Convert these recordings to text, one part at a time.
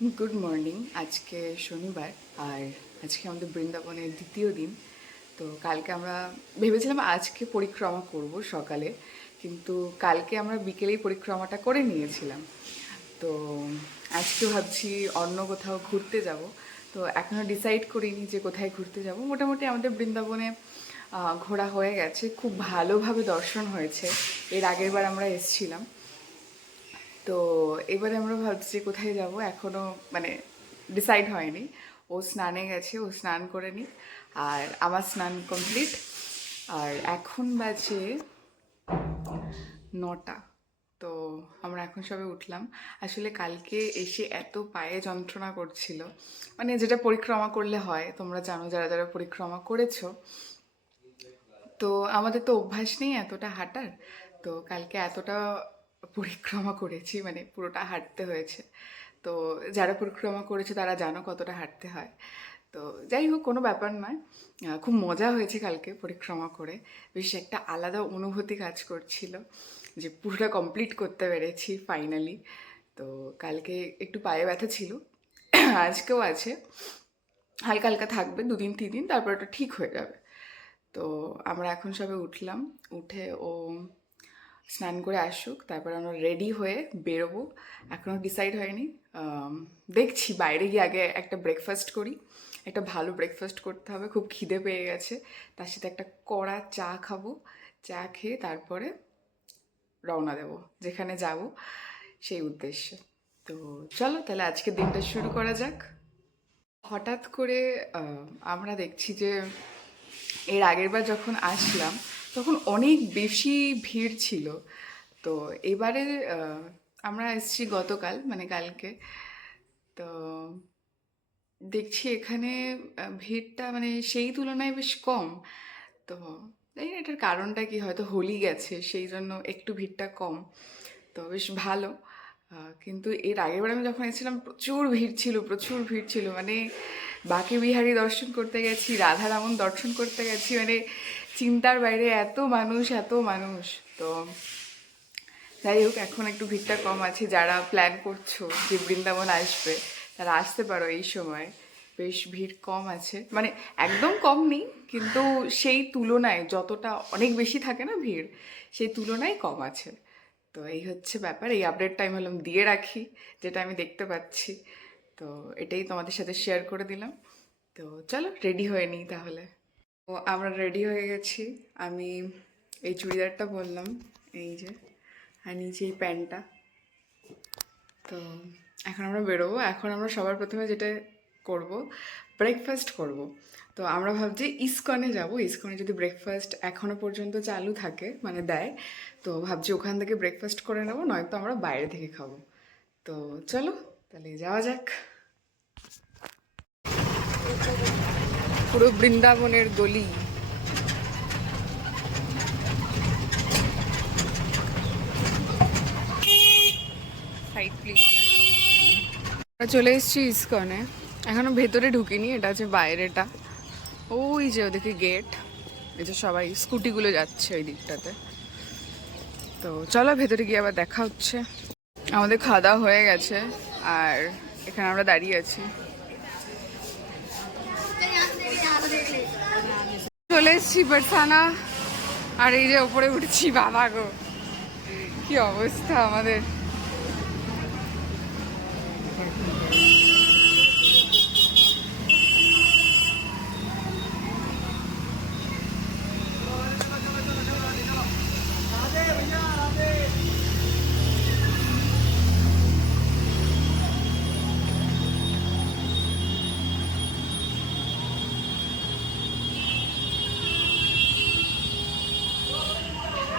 Good morning. আজকে শনিবার আর আজকে আমাদের বৃন্দাবনের দ্বিতীয় দিন। তো কালকে আমরা ভেবেছিলাম আজকে পরিক্রমা করব সকালে, কিন্তু কালকে আমরা বিকেলেই পরিক্রমাটা করে নিয়েছিলাম। তো আজকে ভাবছি অন্য কোথাও ঘুরতে যাব। তো এখনও ডিসাইড করিনি যে কোথায় ঘুরতে যাব। মোটামুটি আমাদের বৃন্দাবনে ঘোরা হয়ে গেছে, খুব ভালোভাবে দর্শন হয়েছে। এর আগের বার আমরা এসেছিলাম। তো এবারে আমরা ভাবছি কোথায় যাব, এখনো মানে ডিসাইড হয়নি। ও স্নানে গেছে, ও স্নান করে নি, আর আমার স্নান কমপ্লিট। আর এখন বাজে 9টা। তো আমরা এখন সবে উঠলাম। আসলে কালকে এসে এত পায়ে যন্ত্রণা করছিল, মানে যেটা পরিক্রমা করলে হয়, তোমরা জানো যারা যারা পরিক্রমা করেছো। তো আমাদের তো অভ্যাস নেই এতটা হাঁটার। তো কালকে এতটা পরিক্রমা করেছি, মানে পুরোটা হাঁটতে হয়েছে। তো যারা পরিক্রমা করেছে তারা জানো কতটা হাঁটতে হয়। তো যাই হোক, কোনো ব্যাপার নয়। খুব মজা হয়েছে কালকে পরিক্রমা করে। বেশ একটা আলাদা অনুভূতি কাজ করছিল যে পুরোটা কমপ্লিট করতে পেরেছি ফাইনালি। তো কালকে একটু পায়ে ব্যথা ছিল, আজকেও আছে, হালকা হালকা থাকবে 2 দিন 3 দিন, তারপর ওটা ঠিক হয়ে যাবে। তো আমরা এখন সবে উঠলাম। উঠে ও স্নান করে আসুক, তারপর আমরা রেডি হয়ে বেরোবো। এখনও ডিসাইড হয়নি। দেখছি বাইরে গিয়ে আগে একটা ব্রেকফাস্ট করি। একটা ভালো ব্রেকফাস্ট করতে হবে, খুব খিদে পেয়ে গেছে। তার সাথে একটা কড়া চা খাবো। চা খেয়ে তারপরে রওনা দেব যেখানে যাব সেই উদ্দেশ্যে। তো চলো তাহলে আজকে দিনটা শুরু করা যাক। হঠাৎ করে আমরা দেখছি যে এর আগের বার যখন আসলাম তখন অনেক বেশি ভিড় ছিল। তো এবারে আমরা এসেছি গতকাল, মানে কালকে। তো দেখছি এখানে ভিড়টা মানে সেই তুলনায় বেশ কম। তো জানি না এটার কারণটা কি, হয়তো হোলি গেছে সেই জন্য একটু ভিড়টা কম। তো বেশ ভালো। কিন্তু এর আগেরবার আমি যখন এসেছিলাম প্রচুর ভিড় ছিল, প্রচুর ভিড় ছিল। মানে বাঁকে বিহারী দর্শন করতে গেছি, রাধারমণ দর্শন করতে গেছি, মানে চিন্তার বাইরে এত মানুষ, এত মানুষ। তো যাই হোক, এখন একটু ভিড়টা কম আছে। যারা প্ল্যান করছো যে বৃন্দাবন আসবে তারা আসতে পারো এই সময়। বেশ ভিড় কম আছে, মানে একদম কম নেই, কিন্তু সেই তুলনায় যতটা অনেক বেশি থাকে না ভিড়, সেই তুলনায় কম আছে। তো এই হচ্ছে ব্যাপার। এই আপডেটটা আমি ভাবলাম দিয়ে রাখি, যেটা আমি দেখতে পাচ্ছি। তো এটাই তোমাদের সাথে শেয়ার করে দিলাম। তো চলো রেডি হয়ে নিই তাহলে। তো আমরা রেডি হয়ে গেছি। আমি এই চুড়িদারটা বললাম, এই যে, আর নিচে এই প্যান্টটা। তো এখন আমরা বেরোবো। এখন আমরা সবার প্রথমে যেটা করব, ব্রেকফাস্ট করব। তো আমরা ভাবছি ইস্কনে যাব। ইস্কনে যদি ব্রেকফাস্ট এখনও পর্যন্ত চালু থাকে, মানে দেয়, তো ভাবছি ওখান থেকে ব্রেকফাস্ট করে নেবো, নয়তো আমরা বাইরে থেকে খাবো। তো চলো তাহলে যাওয়া যাক। পুরো বৃন্দাবনের গলি। Side please. আমরা চলে এসেছি ইস্কনে। এখনো ভেতরে ঢুকিনি, এটা হচ্ছে বাইরেটা। ওই যে ওদিকে গেট, এই যে সবাই স্কুটিগুলো যাচ্ছে ওই দিকটাতে। তো চলো ভেতরে গিয়ে আবার দেখা হচ্ছে। আমাদের খাওয়া দাওয়া হয়ে গেছে আর এখানে আমরা দাঁড়িয়ে আছি। চলে এসেছি বারসানা, আর এই যে ওপরে উঠছি, বাবা গো কি অবস্থা আমাদের।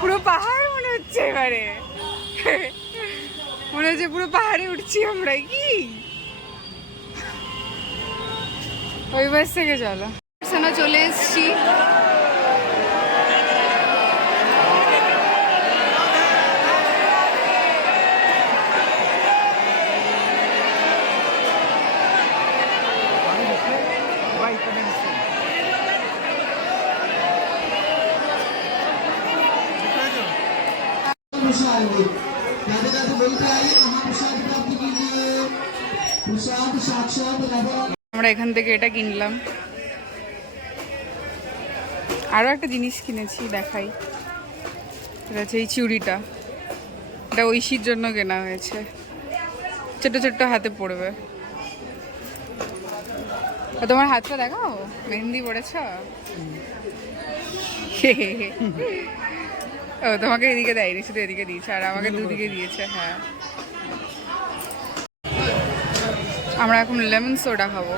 পুরো পাহাড় মনে হচ্ছে এবারে, মনে হচ্ছে পুরো পাহাড়ে উঠছি আমরা। কি ওই বাস থেকে চলো। বারসানা চলে এসেছি। राधे राधे बोलते आइए महाप्रसाद प्राप्त कीजिए। আমরা এখান থেকে এটা কিনলাম, আরও একটা জিনিস কিনেছি দেখাই। এটা হচ্ছে এই চুড়িটা, এটা ঐশীর জন্য কেনা হয়েছে, ছোট্ট ছোট্ট হাতে পড়বে। তোমার হাতটা দেখাও, মেহেন্দি পড়েছ। ও তোমাকে এদিকে দেয়নি, শুধু এদিকে দিয়েছে, আর আমাকে দুদিকে দিয়েছে। হ্যাঁ, আমরা এখন লেমন সোডা খাবো।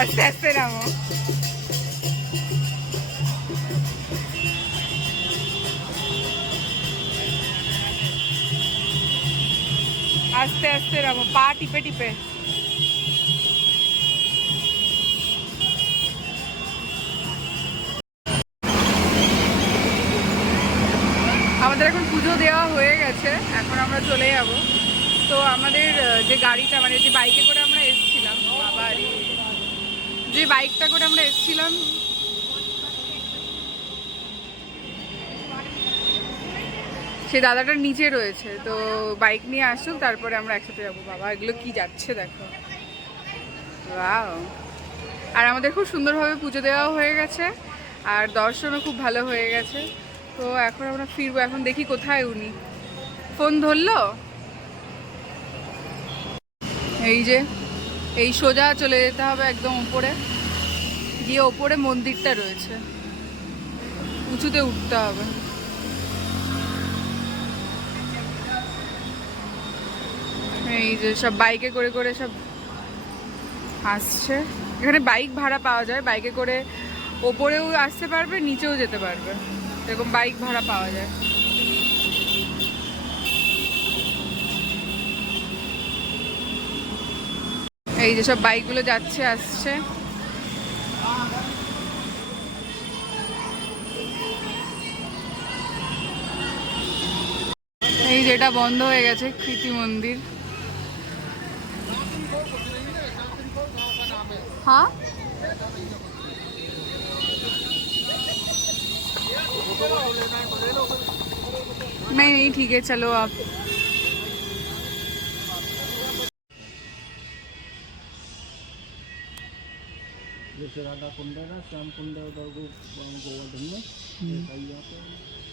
আস্তে আস্তে নামো। আস্তে আস্তে নামো, পা টিপে টিপে। আমাদের এখন পুজো দেওয়া হয়ে গেছে, এখন আমরা চলে যাব। তো আমাদের যে গাড়িটা, মানে যে বাইকে করে আমরা এসেছিলাম, আবার যে বাইকটা করে আমরা এসেছিলাম, সে দাদাটার নিচে রয়েছে। তো বাইক নিয়ে আসুক, তারপরে আমরা একসাথে যাবো। বাবা, এগুলো কি যাচ্ছে দেখো। ওয়াও! আর আমাদের খুব সুন্দরভাবে পুজো দেওয়া হয়ে গেছে, আর দর্শনও খুব ভালো হয়ে গেছে। তো এখন আমরা ফিরবো। এখন দেখি কোথায় উনি, ফোন ধরলো। এই যে এই সোজা চলে যেতে হবে একদম উপরে গিয়ে, ওপরে মন্দিরটা রয়েছে, উঁচুতে উঠতে হবে। এই যে সব বাইকে করে করে সব আসছে। এখানে বাইক ভাড়া পাওয়া যায়, বাইকে করে ওপরেও আসতে পারবে, নিচেও যেতে পারবে, এরকম বাইক ভাড়া পাওয়া যায়। এই যে সব বাইকগুলো যাচ্ছে আসছে। এই যেটা বন্ধ হয়ে গেছে, কৃতি মন্দির। हाँ नहीं नहीं ठीक है, चलो आप।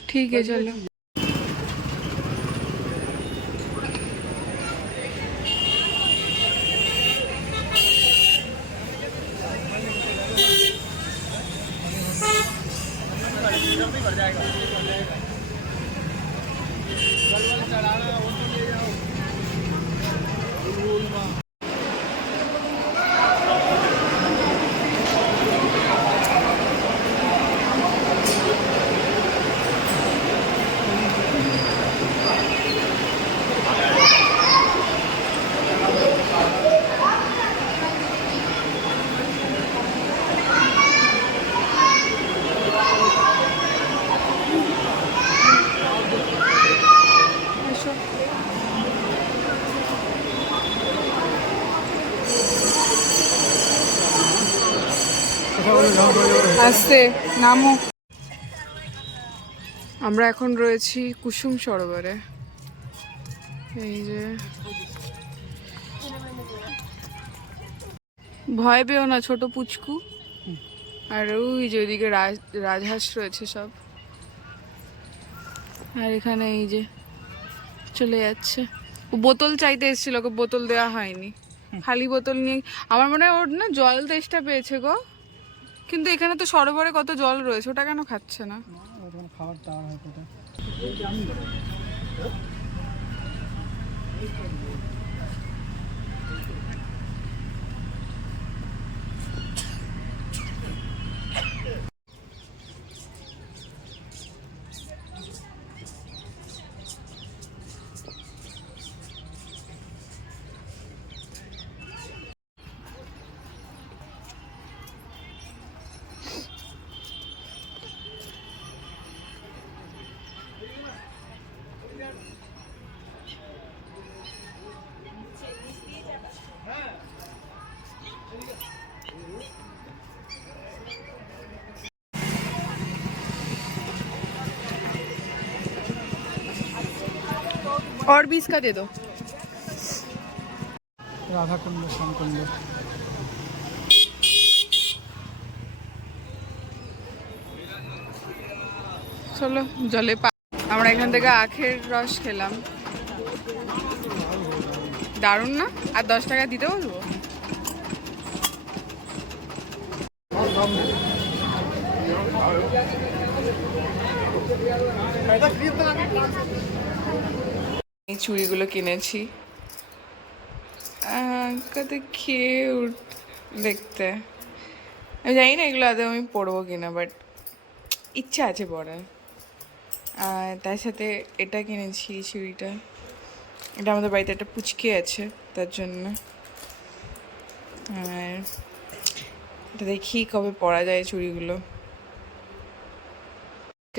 ठीक है चलो। আস্তে নামো। আমরা এখন রয়েছি কুসুম সরোবরে। এই যে ভয় পেও না ছোট পুচকু। আর ওই যে ওইদিকে রাজহাঁস রয়েছে সব। আর এখানে এই যে চলে যাচ্ছে। ও বোতল চাইতে এসেছিল, ওকে বোতল দেওয়া হয়নি, খালি বোতল নিয়ে। আমার মনে হয় ওর না জল তেষ্টা পেয়েছে গো। কিন্তু এখানে তো সরোবরে কত জল রয়েছে, ওটা কেন খাচ্ছে না? খাবার দাওয়া হয়তো। और 20 का दे दो। রাধা কুণ্ড শ্যামকুণ্ড। চলো জলে আমরা এখান থেকে আখের রস খেলাম, দারুণ না? আর 10 টাকা দিতে বলবো। এই চুড়িগুলো কিনেছি, কত কিউট দেখতে। আমি জানি না এগুলো আদৌ আমি পরবো কিনা, বাট ইচ্ছা আছে পরার। আর তার সাথে এটা কিনেছি চুড়িটা, এটা আমাদের বাড়িতে একটা পুচকে আছে তার জন্য। আর এটা দেখি কবে পরা যায় চুড়িগুলো।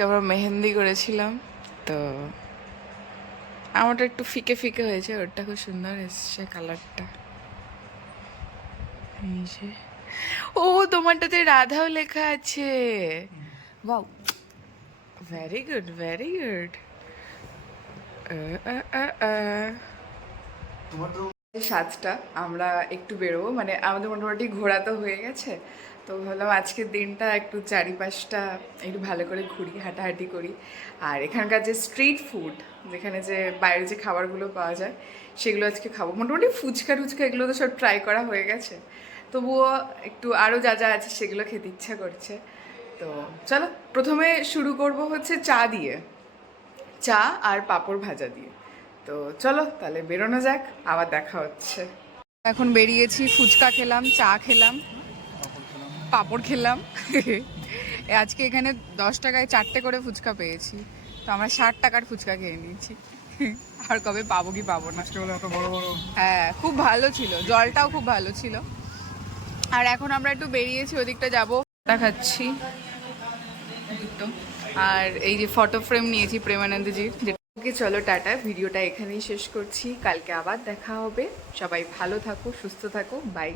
আমরা মেহেন্দি করেছিলাম, তো আমারটা একটু ফিকে ফিকে হয়েছে, ওরটা খুব সুন্দর এসছে কালারটা। এই যে, ও তোমারটাতে রাধাও লেখা আছে। Wow, very good very good. সাতটা আমরা একটু বেরোবো, মানে আমাদের মোটামুটি ঘোরা তো হয়ে গেছে, তো ভাবলাম আজকের দিনটা একটু চারিপাশটা একটু ভালো করে ঘুরি, হাঁটাহাঁটি করি। আর এখানকার যে স্ট্রিট ফুড, যেখানে যে বাইরে যে খাবারগুলো পাওয়া যায় সেগুলো আজকে খাবো। মোটামুটি ফুচকা টুচকা এগুলো তো সব ট্রাই করা হয়ে গেছে, তবুও একটু আরও যা যা আছে সেগুলো খেতে ইচ্ছা করছে। তো চলো প্রথমে শুরু করব হচ্ছে চা দিয়ে, চা আর পাঁপড় ভাজা দিয়ে। তো চলো তাহলে বেরোনো যাক, আবার দেখা হচ্ছে। এখন বেরিয়েছি, ফুচকা খেলাম, চা খেলাম, পাঁপড় খেলাম। আজকে এখানে 10 টাকায় 4টে করে ফুচকা পেয়েছি, তো আমরা 60 টাকার ফুচকা খেয়ে নিয়েছি। আর কবে পাবো কি পাবো না। হ্যাঁ খুব ভালো ছিল, জলটাও খুব ভালো ছিল। আর এখন আমরা একটু বেরিয়েছি, ওদিকটা যাবো, দেখাচ্ছি। আর এই যে ফটো ফ্রেম নিয়েছি প্রেমানন্দজির। ওকে চলো টাটা, ভিডিওটা এখানেই শেষ করছি, কালকে আবার দেখা হবে। সবাই ভালো থাকো, সুস্থ থাকো, বাই।